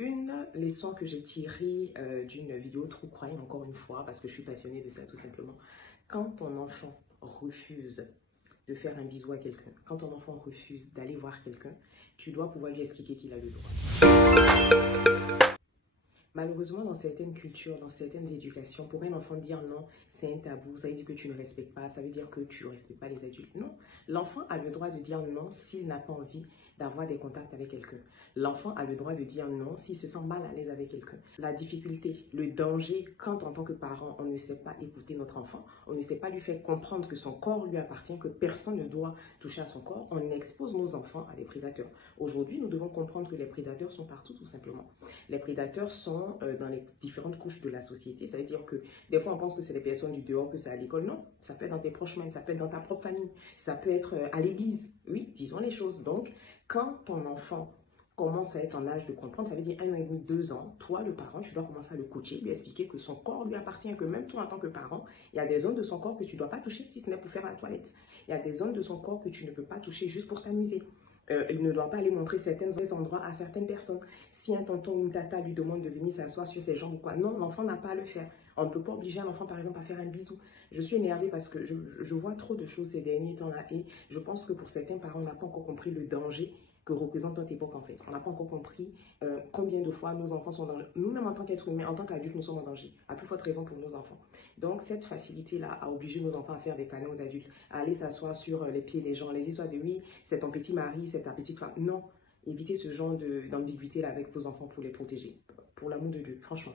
Une leçon que j'ai tirée d'une vidéo True Crime, encore une fois, parce que je suis passionnée de ça tout simplement. Quand ton enfant refuse de faire un bisou à quelqu'un, quand ton enfant refuse d'aller voir quelqu'un, tu dois pouvoir lui expliquer qu'il a le droit. Malheureusement, dans certaines cultures, dans certaines éducations, pour un enfant dire non, c'est un tabou, ça veut dire que tu ne respectes pas, ça veut dire que tu ne respectes pas les adultes. Non, l'enfant a le droit de dire non s'il n'a pas envie d'avoir des contacts avec quelqu'un. L'enfant a le droit de dire non s'il se sent mal à l'aise avec quelqu'un. La difficulté, le danger, quand en tant que parent, on ne sait pas écouter notre enfant, on ne sait pas lui faire comprendre que son corps lui appartient, que personne ne doit toucher à son corps, on expose nos enfants à des prédateurs. Aujourd'hui, nous devons comprendre que les prédateurs sont partout, tout simplement. Les prédateurs sont dans les différentes couches de la société. Ça veut dire que des fois, on pense que c'est les personnes du dehors, que c'est à l'école. Non, ça peut être dans tes proches mains, ça peut être dans ta propre famille, ça peut être à l'église. Oui, disons les choses. Donc, quand ton enfant commence à être en âge de comprendre, ça veut dire 1 an et demi, 2 ans, toi, le parent, tu dois commencer à le coacher, lui expliquer que son corps lui appartient, que même toi, en tant que parent, il y a des zones de son corps que tu ne dois pas toucher, si ce n'est pour faire la toilette. Il y a des zones de son corps que tu ne peux pas toucher juste pour t'amuser. Il ne doit pas aller montrer certains endroits à certaines personnes. Si un tonton ou une tata lui demande de venir s'asseoir sur ses jambes ou quoi, non, l'enfant n'a pas à le faire. On ne peut pas obliger un enfant, par exemple, à faire un bisou. Je suis énervée parce que je vois trop de choses ces derniers temps-là et je pense que pour certains parents, on n'a pas encore compris le danger que représente notre époque en fait. On n'a pas encore compris combien de fois nos enfants sont en danger. Nous-mêmes en tant qu'êtres humains, en tant qu'adultes, nous sommes en danger. À plus forte raison pour nos enfants. Donc cette facilité-là a obligé nos enfants à faire des câlins aux adultes, à aller s'asseoir sur les pieds des gens, les histoires de oui, c'est ton petit mari, c'est ta petite femme. Non, évitez ce genre d'ambiguïté-là avec vos enfants pour les protéger. Pour l'amour de Dieu, franchement.